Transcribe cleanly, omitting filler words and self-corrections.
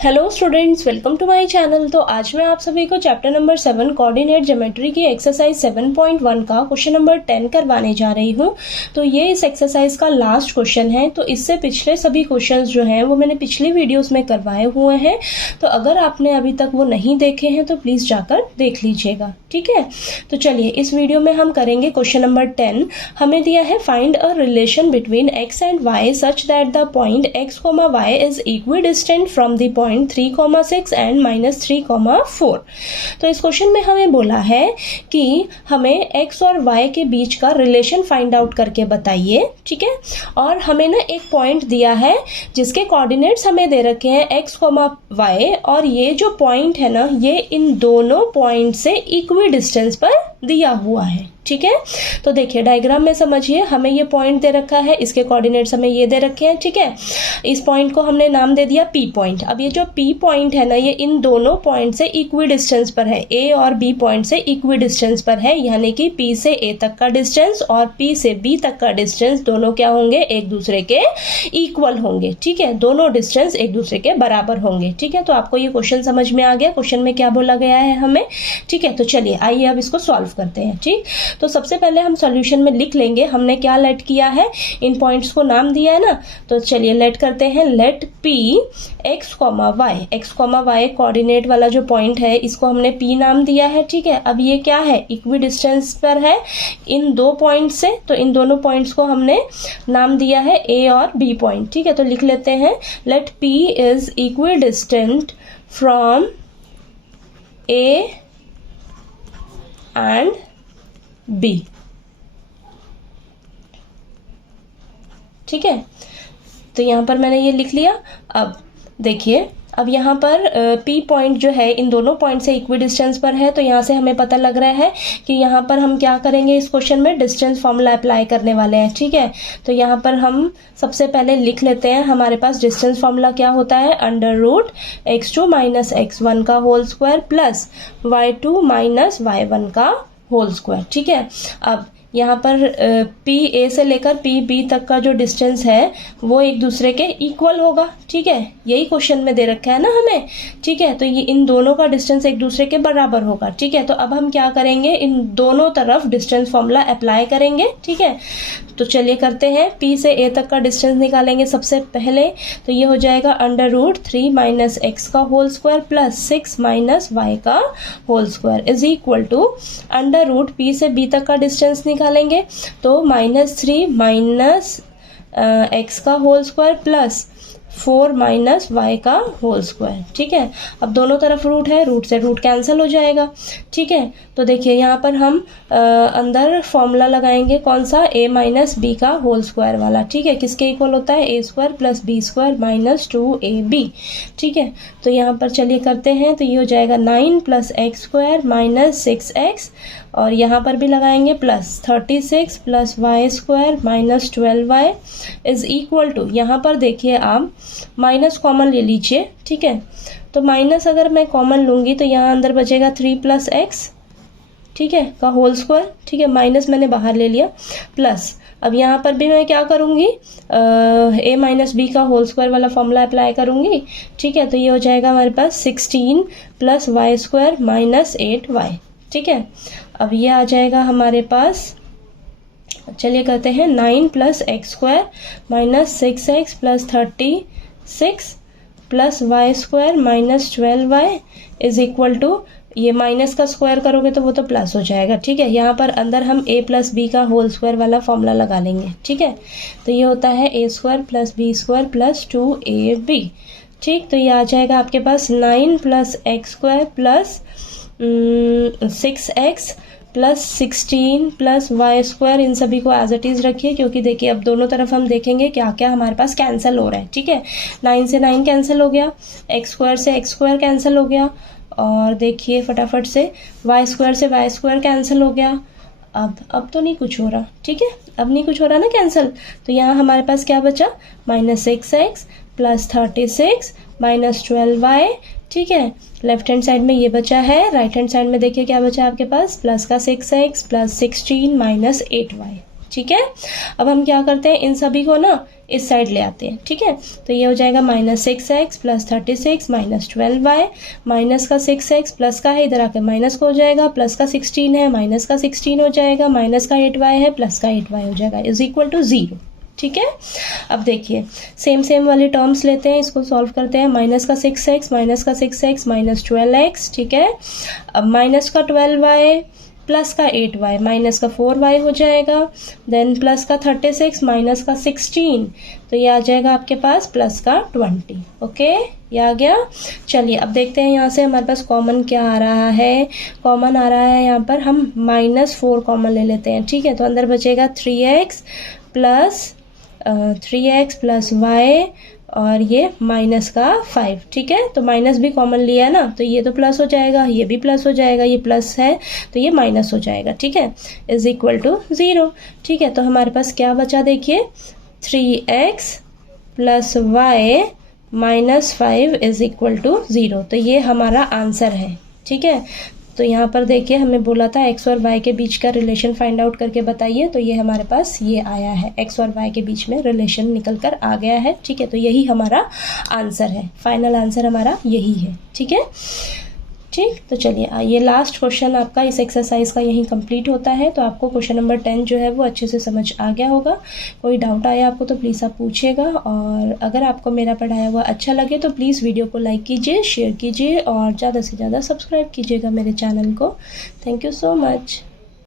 Hello students, welcome to my channel. तो आज मैं आप सभी को चैप्टर नंबर 7 कोऑर्डिनेट ज्योमेट्री की एक्सरसाइज 7.1 का क्वेश्चन नंबर 10 करवाने जा रही हूँ। तो ये इस एक्सरसाइज का लास्ट क्वेश्चन है। तो इससे पिछले सभी क्वेश्चंस जो हैं वो मैंने पिछली वीडियोस में करवाए हुए हैं। तो अगर आपने अभी तक वो नहीं देखे हैं तो प्लीज़ जाकर देख लीजिएगा, ठीक है। तो चलिए इस वीडियो में हम करेंगे क्वेश्चन नंबर 10। हमें दिया है find a relation between X and Y such that the point X, Y is equidistant from the point 3,6 and -3,4। तो इस क्वेश्चन में हमें बोला है कि हमें x और y के बीच का रिलेशन फाइंड आउट करके बताइए, ठीक है। और हमें ना एक पॉइंट दिया है जिसके कोऑर्डिनेट्स हमें दे रखे हैं x, y, और ये जो पॉइंट है ना ये इन दोनों पॉइंट से इक्वी डिस्टेंस पर दिया हुआ है, ठीक है। तो देखिए डायग्राम में समझिए, हमें ये पॉइंट दे रखा है, इसके कोऑर्डिनेट्स हमें ये दे रखे हैं, ठीक है। इस पॉइंट को हमने नाम दे दिया P पॉइंट। अब ये जो P पॉइंट है ना ये इन दोनों पॉइंट से इक्वी डिस्टेंस पर है, A और B पॉइंट से इक्वी डिस्टेंस पर है, यानी कि P से A तक का डिस्टेंस और P से B तक का डिस्टेंस दोनों क्या होंगे, एक दूसरे के इक्वल होंगे, ठीक है। दोनों डिस्टेंस एक दूसरे के बराबर होंगे, ठीक है। तो आपको ये क्वेश्चन समझ में आ गया, क्वेश्चन में क्या बोला गया है हमें, ठीक है। तो चलिए आइए अब इसको सॉल्व करते हैं, ठीक। तो सबसे पहले हम सॉल्यूशन में लिख लेंगे हमने क्या लेट किया है, इन पॉइंट्स को नाम दिया है ना। तो चलिए लेट करते हैं, let P x, y coordinate वाला जो पॉइंट है इसको हमने P नाम दिया है, ठीक है। अब ये क्या है, इक्वी डिस्टेंस पर है इन दो पॉइंट से, तो इन दोनों पॉइंट्स को हमने नाम दिया है A और B पॉइंट, ठीक है। तो लिख लेते हैं let P is equidistant from A and B, ठीक है। तो यहाँ पर मैंने ये लिख लिया। अब देखिए, अब यहाँ पर P पॉइंट जो है इन दोनों पॉइंट से इक्वी डिस्टेंस पर है, तो यहाँ से हमें पता लग रहा है कि यहाँ पर हम क्या करेंगे, इस क्वेश्चन में डिस्टेंस फॉर्मूला अप्लाई करने वाले हैं, ठीक है। तो यहाँ पर हम सबसे पहले लिख लेते हैं, हमारे पास डिस्टेंस फॉर्मूला क्या होता है, √x2 - x1 का whole square plus y2 - y1 का होल स्क्वायर, ठीक है। अब यहाँ पर P A से लेकर P B तक का जो डिस्टेंस है वो एक दूसरे के इक्वल होगा, ठीक है। यही क्वेश्चन में दे रखा है ना हमें, ठीक है। तो ये इन दोनों का डिस्टेंस एक दूसरे के बराबर होगा, ठीक है। तो अब हम क्या करेंगे, इन दोनों तरफ डिस्टेंस फॉर्मूला अप्लाई करेंगे, ठीक है। तो चलिए करते हैं, P से A तक का डिस्टेंस निकालेंगे सबसे पहले। तो ये हो जाएगा √3 - x का होल स्क्वायर प्लस 6 - y का whole square is equal to √P से B तक का डिस्टेंस निकालेंगे। तो -3 - x का होल स्क्वायर प्लस 4 - y का होल स्क्वायर, ठीक है। अब दोनों तरफ रूट है, रूट से रूट कैंसिल हो जाएगा, ठीक है। तो देखिए यहाँ पर हम अंदर फॉर्मूला लगाएंगे कौन सा, A - B का होल स्क्वायर वाला, ठीक है। किसके इक्वल होता है, A² + B² - 2AB, ठीक है। तो यहाँ पर चलिए करते हैं, तो ये हो जाएगा 9 + x² - 6x, और यहाँ पर भी लगाएंगे plus 36 + y² - 12y is equal to, यहाँ पर देखिए आप माइनस कॉमन ले लीजिए, ठीक है। तो माइनस अगर मैं कॉमन लूँगी तो यहाँ अंदर बचेगा 3 + x, ठीक है, का होल स्क्वायर, ठीक है। माइनस मैंने बाहर ले लिया प्लस, अब यहाँ पर भी मैं क्या करूँगी, A - B का होल स्क्वायर वाला फॉर्मूला अप्लाई करूँगी, ठीक है। तो ये हो जाएगा हमारे पास 16 + y² - 8y, ठीक है। अब ये आ जाएगा हमारे पास, चलिए करते हैं 9 + x² - 6x + 36 + y² - 12y is equal to, ये माइनस का स्क्वायर करोगे तो वो तो प्लस हो जाएगा, ठीक है। यहाँ पर अंदर हम A + B का होल स्क्वायर वाला फॉर्मूला लगा लेंगे, ठीक है। तो ये होता है A² + B² + 2AB, ठीक। तो ये आ जाएगा आपके पास 9 + x² + 6x + 16 + y², इन सभी को एज इट इज़ रखिए, क्योंकि देखिए अब दोनों तरफ हम देखेंगे क्या क्या हमारे पास कैंसिल हो रहा है, ठीक है। 9 से 9 कैंसिल हो गया, x² से x² कैंसिल हो गया, और देखिए फटाफट से y² से y² कैंसिल हो गया। अब तो नहीं कुछ हो रहा, ठीक है, अब नहीं कुछ हो रहा ना कैंसिल। तो यहाँ हमारे पास क्या बचा, -6x + 36 - 12y, ठीक है। लेफ्ट हैंड साइड में ये बचा है, राइट हैंड साइड में देखिए क्या बचा आपके पास, प्लस का 6x + 16 - 8y, ठीक है। अब हम क्या करते हैं, इन सभी को ना इस साइड ले आते हैं, ठीक है। तो ये हो जाएगा -6x plus 36 minus 12y, minus का 6x प्लस का है, इधर आकर माइनस का हो जाएगा, प्लस का 16 है, माइनस का 16 हो जाएगा, माइनस का 8y है, प्लस का 8y हो जाएगा, इज इक्वल टू 0, ठीक है। अब देखिए सेम वाली टर्म्स लेते हैं, इसको सॉल्व करते हैं। माइनस का 6x माइनस 12x, ठीक है। अब माइनस का 12y प्लस का 8y माइनस का 4y हो जाएगा, देन प्लस का 36 माइनस का 16, तो ये आ जाएगा आपके पास प्लस का 20, ओके, ये आ गया। चलिए अब देखते हैं यहाँ से हमारे पास कॉमन क्या आ रहा है। कॉमन आ रहा है यहाँ पर हम -4 कॉमन ले लेते हैं, ठीक है। तो अंदर बचेगा 3x प्लस y और ये माइनस का 5, ठीक है। तो माइनस भी कॉमन लिया ना, तो ये तो प्लस हो जाएगा, ये भी प्लस हो जाएगा, ये प्लस है तो ये माइनस हो जाएगा, ठीक है, इज इक्वल टू 0, ठीक है। तो हमारे पास क्या बचा देखिए, 3x plus y minus 5 is equal to 0, तो ये हमारा आंसर है, ठीक है। तो यहाँ पर देखिए हमें बोला था x और y के बीच का रिलेशन फाइंड आउट करके बताइए, तो ये हमारे पास ये आया है, x और y के बीच में रिलेशन निकल कर आ गया है, ठीक है। तो यही हमारा आंसर है, फाइनल आंसर हमारा यही है, ठीक है। ठीक, तो चलिए ये लास्ट क्वेश्चन आपका इस एक्सरसाइज का यहीं कंप्लीट होता है। तो आपको क्वेश्चन नंबर 10 जो है वो अच्छे से समझ आ गया होगा। कोई डाउट आया आपको तो प्लीज़ आप पूछिएगा, और अगर आपको मेरा पढ़ाया हुआ अच्छा लगे तो प्लीज़ वीडियो को लाइक कीजिए, शेयर कीजिए और ज़्यादा से ज़्यादा सब्सक्राइब कीजिएगा मेरे चैनल को। Thank you so much.